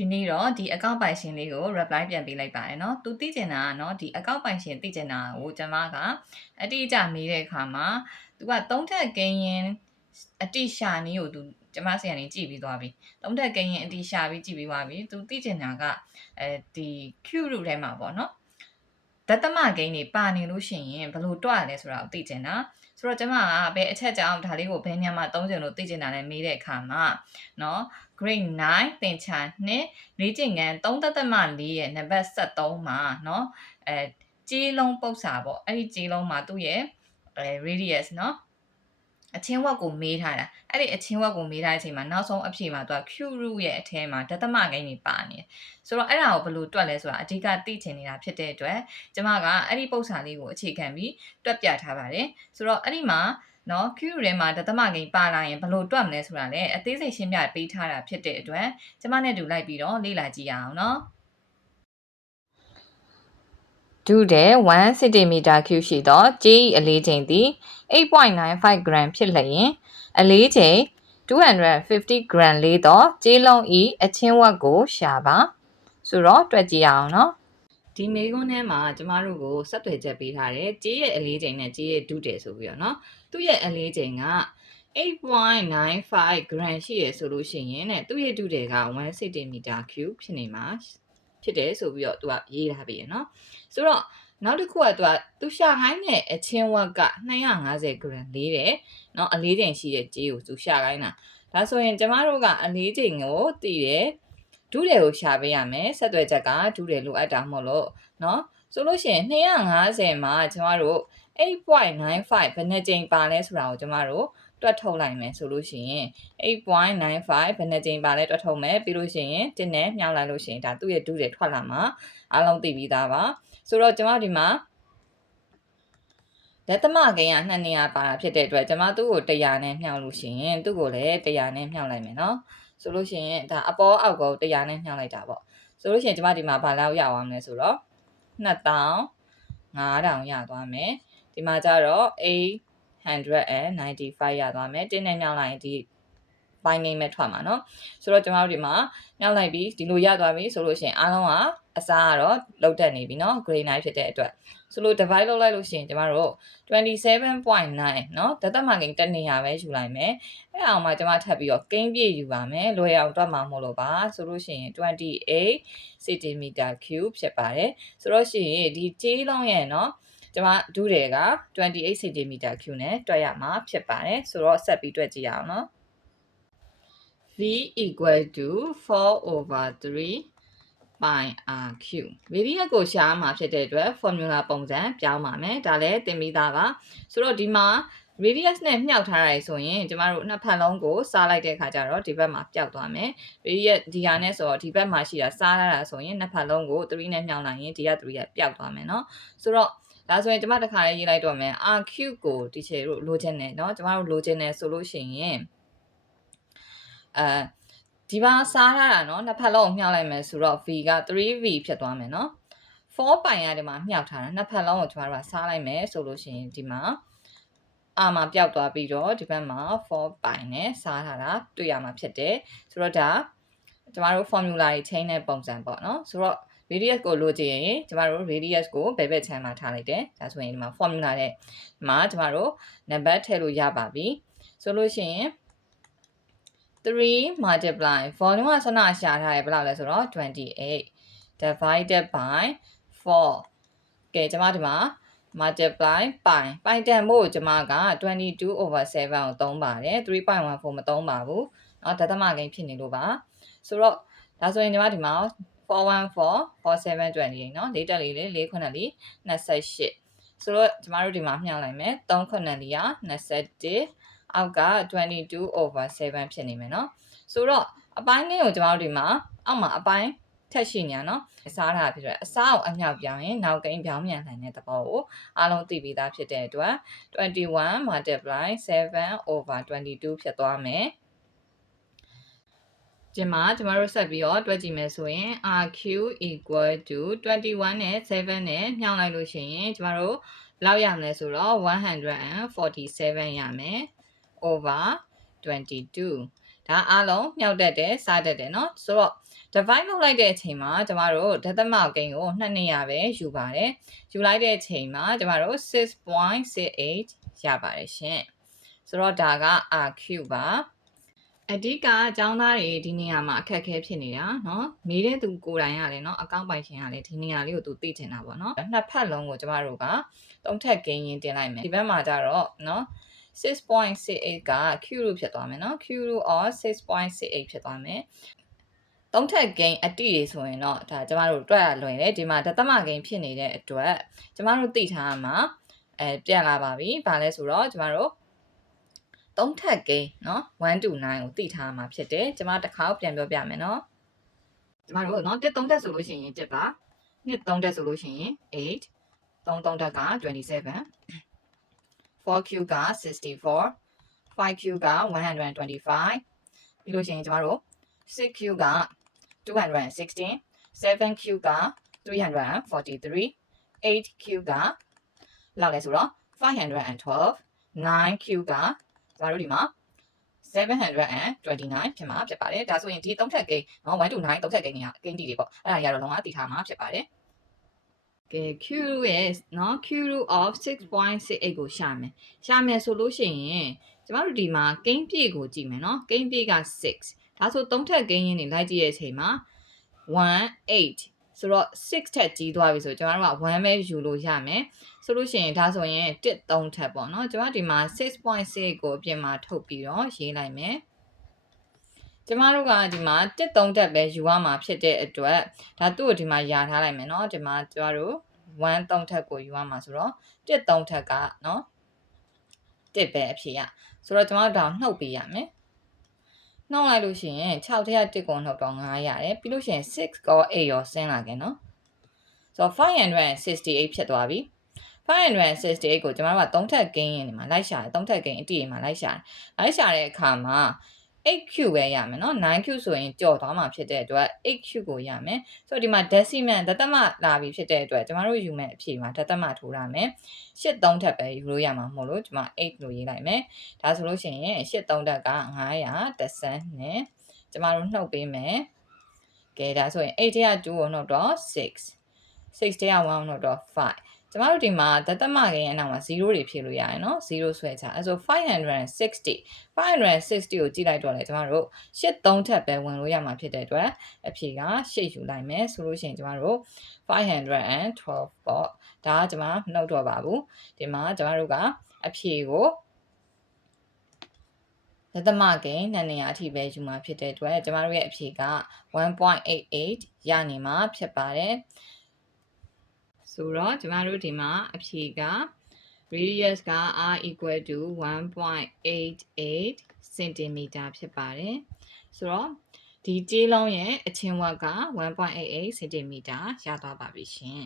ဒီနေ့တော့ဒီအကောင့်ပိုင်ရှင်လေးကို reply ပြန်ပေးလိုက်ပါတယ်เนาะသူသိချင်တာကเนาะဒီအကောင့်ပိုင်ရှင်သိချင်တာကိုကျွန်မကအတိအကျမေးတဲ့အခါမှာသူက3ထပ်ကိန်းရင်အတိရှာနည်းကိုသူကျွန်မဆီကနေကြည့်ပြီးသွားပြီ3ထပ်ကိန်းရင်အတိရှာပြီးကြည့်ပြီးသွားပြီသူသိချင်တာကဒီ Q root ထဲမှာပေါ့เนาะဒသမကိန်းတွေပါနေလို့ရှိရင်ဘယ်လိုတွက်ရလဲဆိုတာကိုသိချင်တာဆိုတော့ကျွန်မကဘယ်အချက်ကြောင့်ဒါလေးကိုဘယ်ညမှာသုံးချင်လို့သိချင်တာလဲမေးတဲ့အခါမှာเนาะ grade 9သင်္ချာ2လေ့ကျင့်ခန်း3.4ရဲ့နံပါတ်73မှာเนาะကြေးလုံးပု္ပ္ပစာပေါ့အဲ့ဒီကြေးလုံးမှာသူ့ရဲ့radius เนาะအချင်းဝက်ကိုမေးထားတာအဲ့ဒီအချင်းဝက်ကိုမေးထားတဲ့အချိန်မှာနောက်ဆုံးအဖြေမှာသူက Q root ရဲ့အထဲမှာဒသမကိန်းတွေပါနေတယ်ဆိုတော့အဲ့ဒါကိုဘယ်လိုတွက်လဲဆိုတာအဓိကသိချင်နေတာဖြစ်တဲ့အတွက်ကျွန်မကအဲ့ဒီပု္ပ္ပစာလေးကိုအခြေခံပြီးတွက်ပြထားပါတယ်ဆိုတော့အဲ့ဒီမှာနော် Q ထဲမှာဒသမကိန်းပါလာရင်ဘယ်လိုတွက်မလဲဆိုတာလည်းအသေးစိတ်ရှင်းပြပေးထားတာဖြစ်တဲ့အတွက်ကျွန်မနဲ့တူလိုက်ပြီးတော့လေ့လာကြည့်ရအောင်နော်ဒုတဲ့1 cm cube ရှိသောကြေးအလေးချိန်သည် 8.95 gram ဖြစ်လျင်အလေးချိန်250 gram လေးသောကြေးလုံးဤအချင်းဝက်ကိုရှာပါဆိုတော့တွက်ကြည့်ရအောင်နော်ဒီမေးခွန်းထဲမှာကျမတို့ကိုဆက်သွယ်ချက်ပေးထားတယ်ကြေးရဲ့အလေးချိန်နဲ့ကြေးရဲ့ဒုတယ်ဆိုပြီးတော့เนาะသူ့ရဲ့အလေးချိန်က 8.95 gram ရှိရဆိုလို့ရှိရင်တဲ့သူ့ရဲ့ဒုတယ်က1 cm cube ဖြစ်နေမှာဖြစ်တယ်ဆိုပြီးတော့သူကရေးထားပြီเนาะဆိုတော့နောက်တစ်ခုကသူရှာခိုင်းတဲ့အချင်းဝက်က250 gram လေးတယ်เนาะအလေးချိန်ရှိတဲ့ကြေးကိုသူရှာခိုင်းတာဒါဆိုရင်ကျမတို့ကအလေးချိန်ကိုသိတယ်ဒုတယ်ကိုရှာပေးရမယ်ဆက်သွယ်ချက်ကဒုတယ်လိုအပ်တာမဟုတ်လို့เนาะဆိုလို့ရှိရင်250မှာကျမတို့ 8.95 ဘယ်နှစ်ကြိမ်ပါလဲဆိုတာကိုကျမတို့တွက်ထုတ်လိုက်မယ်ဆိုလို့ရှိရင် 8.95 ဘယ်နှစ်ကြိမ်ပါလဲတွက်ထုတ်မယ်ပြီးလို့ရှိရင်1နဲ့မြောက်လိုက်လို့ရှိရင်ဒါသူ့ရဲ့ဒုတယ်ထွက်လာမှာအားလုံးသိပြီးသားပါဆိုတော့ကျမဒီမှာလက်သမကိန်းက2နေရာပါတာဖြစ်တဲ့အတွက်ကျမသူ့ကို100နဲ့မြောက်လို့ရှိရင်သူ့ကိုလည်း100နဲ့မြောက်လိုက်မယ်เนาะဆိုလို့ရှိရင်ဒါအပေါ်အောက်ကို100နဲ့မြောက်လိုက်တာပေါ့ဆိုလို့ရှိရင်ကျမဒီမှာဘာလောက်ရအောင်လဲဆိုတော့2500ရသွားမယ်ဒီမှာကျတော့895ရသွားမယ်တင်းနဲ့မြောက်လိုက်ရင်ဒီပိုင်းနေမဲ့ထွက်မှာเนาะဆိုတော့ကျမတို့ဒီမှာမြောက်လိုက်ပြီးဒီလိုရသွားပြီဆိုလို့ရှိရင်အားလုံးကအစားကတော့လောက်တက်နေပြီเนาะ grade 9ဖြစ်တဲ့အတွက်ဆိုလို့ divide လုပ်လိုက်လို့ရှိရင်ကျမတို့27.9เนาะဒသမကိန်းတစ်နေရာပဲယူလိုက်မယ်အဲ့အောင်မှကျမထပ်ပြီးတော့ကိန်းပြည့်ယူပါမယ်လွယ်အောင်တွက်မှာမဟုတ်လို့ပါဆိုလို့ရှိရင်28 cm cube ဖြစ်ပါတယ်ဆိုတော့ရှိရင်ဒီကြေးလုံးရဲ့เนาะကျမဒုတယ်က28 cm cube နဲ့တွက်ရမှာဖြစ်ပါတယ်ဆိုတော့ဆက်ပြီးတွက်ကြည့်ရအောင်เนาะv equal to 4 over 3 pi r cube radius ကိုရှာမှာဖြစ်တဲ့အတွက် formula ပုံစံပြောင်းပါမယ်ဒါလည်းသင်ပြီးသားပါဆိုတော့ဒီမှာ radius နဲ့မြှောက်ထားရဆိုရင်ကျမတို့နှစ်ဖက်လုံးကိုစားလိုက်တဲ့အခါကျတော့ဒီဘက်မှာပျောက်သွားမယ် radius ဒီဟာနဲ့ဆိုတော့ဒီဘက်မှာရှိတာစားရတာဆိုရင်နှစ်ဖက်လုံးကို3နဲ့မြှောက်လိုက်ရင်ဒီက3ကပျောက်သွားမယ်เนาะဆိုတော့ဒါဆိုရင်ကျမတခါလေးရေးလိုက်တော့မယ် r cube ကိုဒီချေတို့လိုချင်တယ်เนาะကျမတို့လိုချင်တယ်ဆိုလို့ရှိရင်ဒီမှာစားထားတာเนาะနှစ်ဖက်လုံးကိုမြှောက်လိုက်မယ်ဆိုတော့ v က 3v ဖြစ်သွားမယ်เนาะ4 pi ရဒီမှာမြှောက်ထားတာနှစ်ဖက်လုံးကိုကျမတို့ကစားလိုက်မယ်ဆိုလို့ရှိရင်ဒီမှာမှာပျောက်သွားပြီးတော့ဒီဘက်မှာ4 pi နဲ့စားထားတာတွေ့ရမှာဖြစ်တယ်ဆိုတော့ဒါကျမတို့ formula တွေချိန်တဲ့ပုံစံပေါ့เนาะဆိုတော့ radius ကိုလိုချင်ရင်ကျမတို့ radius ကိုဘယ်ဘက်ခြမ်းမှာထားလိုက်တယ်ဒါဆိုရင်ဒီမှာ formula နဲ့ဒီမှာကျမတို့နံပါတ်ထည့်လို့ရပါပြီဆိုလို့ရှိရင်3 multiply volume ကဆနရှာထားတယ်ဘယ်လောက်လဲဆိုတော့28 divided by 4ကဲကျွန်မဒီမှာ multiply pi တန်ဖို့ကျွန်မက22 over 7ကိုသုံးပါတယ် 3.14 မသုံးပါဘူးเนาะဒသမကိန်းဖြစ်နေလို့ပါဆိုတော့ဒါဆိုရင်ကျွန်မဒီမှာ414 4728เนาะ4တက်လေး4 9လေး28ဆိုတော့ကျွန်မတို့ဒီမှာမြှောက်လိုက်မယ်3 9လေးက21အောက်က22 over 7ဖြစ်နေမယ်เนาะဆိုတော့အပိုင်းလေးကိုကျမတို့ဒီမှာအောက်မှာအပိုင်းထက်ရှိညာเนาะအစားထားဖြစ်တယ်အစားကိုအမြောက်ပြောင်းရင်နောက်ကိန်းပြောင်းမြန်နိုင်တဲ့သဘောကိုအားလုံးသိပြီးသားဖြစ်တဲ့အတွက်21 multiply 7 over 22ဖြစ်သွားမယ်ဒီမှာကျမတို့ဆက်ပြီးတော့တွက်ကြည့်မယ်ဆိုရင် rq equal to 21နဲ့7နဲ့မြှောက်လိုက်လို့ရှိရင်ကျမတို့လောက်ရမယ်ဆိုတော့147ရမယ် over 22ဒါအားလုံးမြောက်တတ်တယ်စားတတ်တယ်เนาะဆိုတော့ divide လုပ်လိုက်တဲ့အချိန်မှာကျမတို့ဒသမကိန်းကို2နေရာပဲယူပါတယ်ယူလိုက်တဲ့အချိန်မှာကျမတို့ 6.68 ရပါတယ်ရှင်ဆိုတော့ဒါက RQ ပါအဓိကအကြောင်းသားတွေဒီနေရာမှာအခက်အခဲဖြစ်နေတာเนาะမေးတဲ့သူကိုယ်တိုင်ကလည်းเนาะအကောင့်ပိုင်ရှင်ကလည်းဒီနေရာလေးကိုသူသိချင်တာပေါ့เนาะနှစ်ဖက်လုံးကိုကျမတို့ကသုံးထပ်ကိန်းရင်းတင်လိုက်မယ်ဒီဘက်မှာကျတော့เนาะ6.68 က Q လို့ဖြစ်သွားမယ်เนาะ Q လို့ or 6.68 ဖြစ်သွားမယ်သုံးထပ်ကိန်းအတိတွေဆိုရင်တော့ဒါကျမတို့တွက်ရလွယ်တယ်ဒီမှာဒသမကိန်းဖြစ်နေတဲ့အတွက်ကျမတို့သိထားမှာပြန်လာပါပြီဘာလဲဆိုတော့ကျမတို့သုံးထပ်ကိန်းเนาะ1 to 9ကိုသိထားမှာဖြစ်တယ်ကျမတစ်ခါပြန်ပြောပြမယ်เนาะကျမတို့เนาะ1 3တက်ဆိုလို့ရှိရင်1ပါ2 3တက်ဆိုလို့ရှိရင်8 3 3တက်က27 4Q က64 5Q က125ပြီးလို့ရှိရင်ကျမတို့ 6Q က216 7Q က343 8Q ကလောက်လဲဆိုတော့512 9Q ကကျမတို့ဒီမှာ729ဖြစ်မှာဖြစ်ပါတယ်ဒါဆိုရင်ဒီ3ထပ်ကိန်းเนาะ1 to 9 3ထပ်ကိန်းတွေကကိန်းတီတွေပေါ့အဲ့ဒါကြီးကတော့လုံးဝသိထားမှာဖြစ်ပါတယ်ကဲ Q ရဲ့เนาะ Q root of 6.68 ကိုရှာမယ်ဆိုလို့ရှိရင်ကျမတို့ဒီမှာကိန်းပြည့်ကိုကြည့်မယ်เนาะကိန်းပြည့်က6ဒါဆို3ထပ်ကိန်းရင်းတွေလိုက်ကြည့်ရဲ့အချိန်မှာ1 8ဆိုတော့6ထက်ကြီးသွားပြီဆိုကျမတို့က1ပဲယူလို့ရမယ်ဆိုလို့ရှိရင်ဒါဆိုရင်1 3ထက်ပေါ့เนาะကျမဒီမှာ 6.6 ကိုအပြင်မှာထုတ်ပြီးတော့ရေးလိုက်မယ်ကျမတို့ကဒီမှာ1 3ထက်ပဲယူရမှာဖြစ်တဲ့အတွက်ဒါသူ့ကိုဒီမှာယာထားလိုက်မယ်เนาะဒီမှာကျမတို့1 3ထက်ကိုယူရမှာဆိုတော့1 3ထက်ကเนาะ1ပဲအဖြစ်ရဆိုတော့ကျမတို့ဒါနှုတ်ပေးရမယ်နှုတ်လိုက်လို့ရှိရင်6ထက်1ကိုနှုတ်တော့9ရတယ်ပြီးလို့ရှိရင်6ကော8ရောဆင်းလာခဲ့เนาะဆိုတော့568ဖြစ်သွားပြီ568ကိုကျမတို့က3ထပ်ကိန်းရင်းဒီမှာလိုက်ရှာတယ်3ထပ်ကိန်းအတိအမှာလိုက်ရှာတဲ့အခါမှာ 8Q ပဲရမယ်เนาะ 9Q ဆိုရင်ကြော်သွားမှာဖြစ်တဲ့အတွက် 8Q ကိုရမယ်ဆိုတော့ဒီမှာ decimal ဒသမလာပြီဖြစ်တဲ့အတွက်ကျမတို့ယူမယ်အဖြေမှာဒသမထိုးရမယ်8 3ထပ်ပဲယူလို့ရမှာမဟုတ်လို့ကျမ8လို့ရေးလိုက်မယ်ဒါဆိုလို့ရှိရင်8 3ထက်က900တဆန်းနဲ့ကျမတို့နှုတ်ပေးမယ်ကဲဒါဆိုရင်8ထက်က2ကိုနှုတ်တော့6ထက်က1ကိုနှုတ်တော့5ကျမတို့ဒီမှာဒသမကိန်းရဲ့အနောက်မှာ0တွေဖြည့်လို့ရတယ်เนาะ0ဆွဲချအဲဆို560ကိုကြည့်လိုက်တော့လေကျမတို့8 3ထပ်ပဲဝင်လို့ရမှာဖြစ်တဲ့အတွက်အဖြေက8ယူလိုက်မယ်ဆိုလို့ရှိရင်ကျမတို့512ပေါ့ဒါကကျမနှုတ်တော့ပါဘူးဒီမှာကျမတို့ကအဖြေကိုဒသမကိန်း2နေရာအထိပဲယူမှာဖြစ်တဲ့အတွက်ကျမတို့ရဲ့အဖြေက 1.88 ရနေမှာဖြစ်ပါတယ်ဆိုတော့ကျမတို့ဒီမှာအဖြေက radius က r equal to 1.88 cm ဖြစ်ပါတယ်ဆိုတော့ဒီကြေးလုံးရဲ့အချင်းဝက်က 1.88 cm ရသွားပါပြီရှင်